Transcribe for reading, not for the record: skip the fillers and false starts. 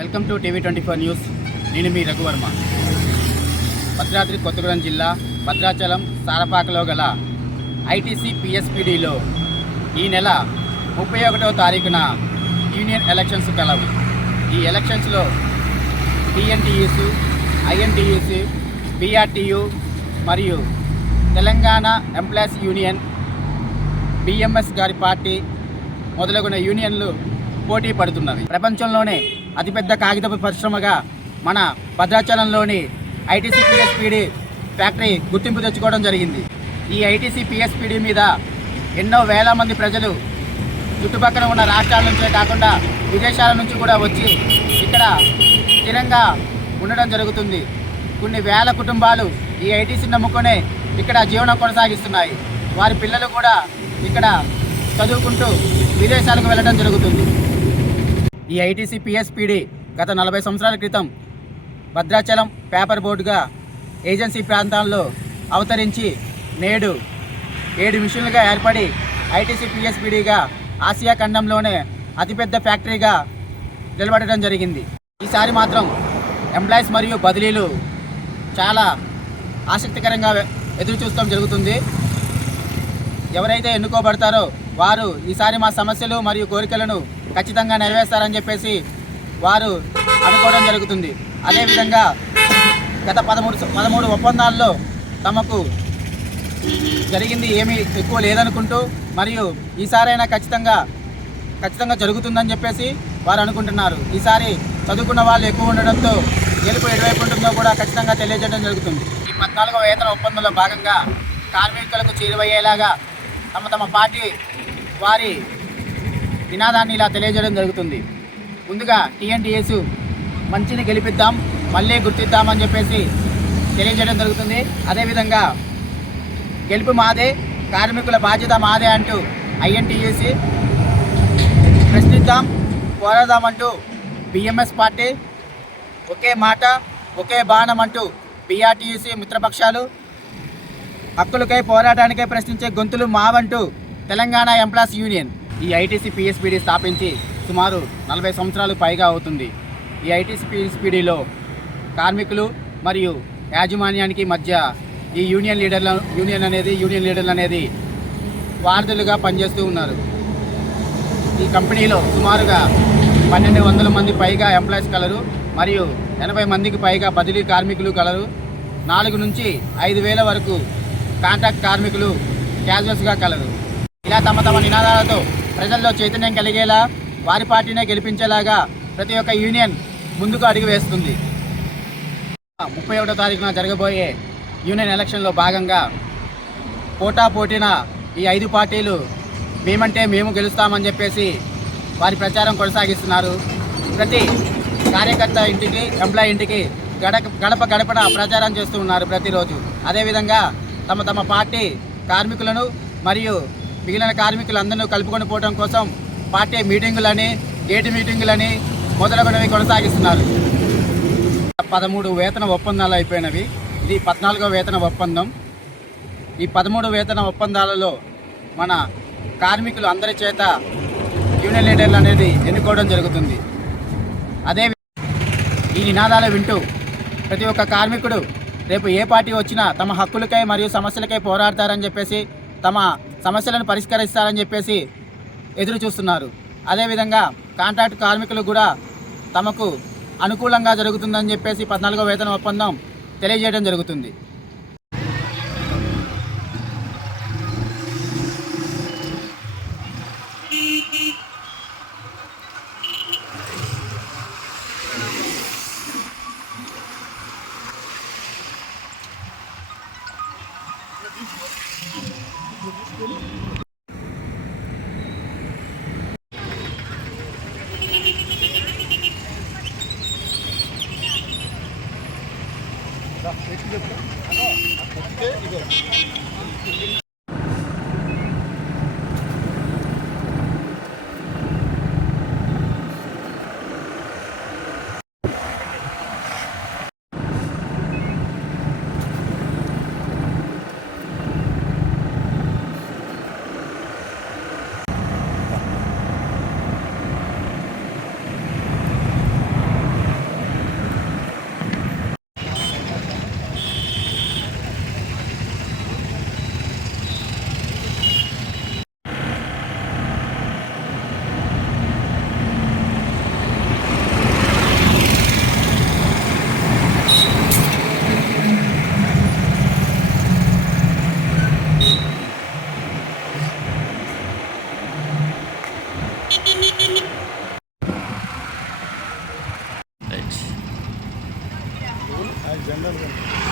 Welcome to టీవీ24 news. నేను మీ రఘువర్మ. భద్రాద్రి కొత్తగూడెం జిల్లా భద్రాచలం సారపాకలో గల ఐటీసీ పిఎస్పిడిలో ఈ నెల 31వ తారీఖున యూనియన్ ఎలక్షన్స్ కలవు. ఈ ఎలక్షన్స్లో టీఎన్టీయూస్, ఐఎన్టీయూస్, బీఆర్టీయూ మరియు తెలంగాణ ఎంప్లాయీస్ యూనియన్, బిఎంఎస్ గారి పార్టీ మొదలగున యూనియన్లు పోటీ పడుతున్నవి. ప్రపంచంలోనే అతిపెద్ద కాగితపు పరిశ్రమగా మన భద్రాచలంలోని ఐటీసీ పిఎస్పిడి ఫ్యాక్టరీ గుర్తింపు తెచ్చుకోవడం జరిగింది. ఈ ఐటీసీ పిఎస్పిడి మీద ఎన్నో వేల మంది ప్రజలు చుట్టుపక్కల ఉన్న రాష్ట్రాల నుంచే కాకుండా విదేశాల నుంచి కూడా వచ్చి ఇక్కడ స్థిరంగా ఉండడం జరుగుతుంది. కొన్ని వేల కుటుంబాలు ఈ ఐటీసీని నమ్ముకొనే ఇక్కడ జీవనం కొనసాగిస్తున్నాయి. వారి పిల్లలు కూడా ఇక్కడ చదువుకుంటూ విదేశాలకు వెళ్ళడం జరుగుతుంది. ఈ ఐటీసీ పిఎస్పిడి గత 40 సంవత్సరాల క్రితం భద్రాచలం పేపర్ బోర్డుగా ఏజెన్సీ ప్రాంతాల్లో అవతరించి నేడు 7 మిషన్లుగా ఏర్పడి ఐటీసీ పిఎస్పిడిగా ఆసియా ఖండంలోనే అతిపెద్ద ఫ్యాక్టరీగా నిలబడడం జరిగింది. ఈసారి మాత్రం ఎంప్లాయీస్ మరియు బదిలీలు చాలా ఆసక్తికరంగా ఎదురు చూడటం జరుగుతుంది. ఎవరైతే ఎన్నుకోబడతారో వారు ఈసారి మా సమస్యలు మరియు కోరికలను ఖచ్చితంగా నెరవేర్స్తారని చెప్పేసి వారు అనుకోవడం జరుగుతుంది. అదేవిధంగా గత 13 ఒప్పందాల్లో తమకు జరిగింది ఏమీ ఎక్కువ లేదనుకుంటూ మరియు ఈసారైనా ఖచ్చితంగా జరుగుతుందని చెప్పేసి వారు అనుకుంటున్నారు. ఈసారి చదువుకున్న వాళ్ళు ఎక్కువ ఉండడంతో గెలుపు ఎటువైపు ఉంటుందో కూడా ఖచ్చితంగా తెలియజేయడం జరుగుతుంది. ఈ 14వ వేతన ఒప్పందంలో భాగంగా కార్మికులకు చేరువయ్యేలాగా తమ పార్టీ వారి నినాదాన్ని ఇలా తెలియజేయడం జరుగుతుంది. ముందుగా టీఎన్టీఎస్ మంచిని గెలిపిద్దాం, మళ్ళీ గుర్తిద్దామని చెప్పేసి తెలియజేయడం జరుగుతుంది. అదేవిధంగా గెలుపు మాదే, కార్మికుల బాధ్యత మాదే అంటూ ఐఎన్టీయూసీ, ప్రశ్నిద్దాం, పోరాడదామంటూ బిఎంఎస్ పార్టీ, ఒకే మాట ఒకే బాణం అంటూ బీఆర్టీయూసీ మిత్రపక్షాలు, హక్కులకై పోరాటానికై ప్రశ్నించే గొంతులు మావంటూ తెలంగాణ ఎంప్లాయీస్ యూనియన్. ఈ ఐటీసీ పిఎస్పిడి స్థాపించి సుమారు 40 సంవత్సరాలు పైగా అవుతుంది. ఈ ఐటీసీ పిఎస్పిడిలో కార్మికులు మరియు యాజమాన్యానికి మధ్య ఈ యూనియన్ లీడర్లు అనేది వారధులుగా పనిచేస్తూ ఉన్నారు. ఈ కంపెనీలో సుమారుగా 1200 మంది పైగా ఎంప్లాయీస్ కలరు మరియు 80 మందికి పైగా బదిలీ కార్మికులు కలరు. 4 నుంచి 5,000 వరకు కాంట్రాక్ట్ కార్మికులు క్యాజువల్స్గా కలరు. ఇలా తమ నినాదాలతో ప్రజల్లో చైతన్యం కలిగేలా వారి పార్టీనే గెలిపించేలాగా ప్రతి ఒక్క యూనియన్ ముందుకు అడుగు వేస్తుంది. 31వ తారీఖున జరగబోయే యూనియన్ ఎలక్షన్లో భాగంగా పోటాపోటీన ఈ 5 పార్టీలు మేమంటే మేము గెలుస్తామని చెప్పేసి వారి ప్రచారం కొనసాగిస్తున్నారు. ప్రతి కార్యకర్త ఇంటికి, ఎంప్లాయీ ఇంటికి గడపన ప్రచారం చేస్తూ ఉన్నారు ప్రతిరోజు. అదేవిధంగా తమ పార్టీ కార్మికులను మరియు మిగిలిన కార్మికులందరూ కలుపుకొని పోవడం కోసం పార్టీ మీటింగులని, గేటు మీటింగులని మొదలగునవి కొనసాగిస్తున్నారు. 13 వేతన ఒప్పందాలు అయిపోయినవి. ఇది 14వ వేతన ఒప్పందం. ఈ 13 వేతన ఒప్పందాలలో మన కార్మికులు అందరి చేత యూనియన్ లీడర్లు అనేది ఎన్నుకోవడం జరుగుతుంది. అదే ఈ నినాదాలు వింటూ ప్రతి ఒక్క కార్మికుడు రేపు ఏ పార్టీ వచ్చినా తమ హక్కులకై మరియు సమస్యలకై పోరాడతారని చెప్పేసి, తమ సమస్యలను పరిష్కరిస్తారని చెప్పేసి ఎదురు చూస్తున్నారు. అదేవిధంగా కాంట్రాక్ట్ కార్మికులు కూడా తమకు అనుకూలంగా జరుగుతుందని చెప్పేసి 14వ వేతన ఒప్పందం తెలియజేయడం జరుగుతుంది. జనరల్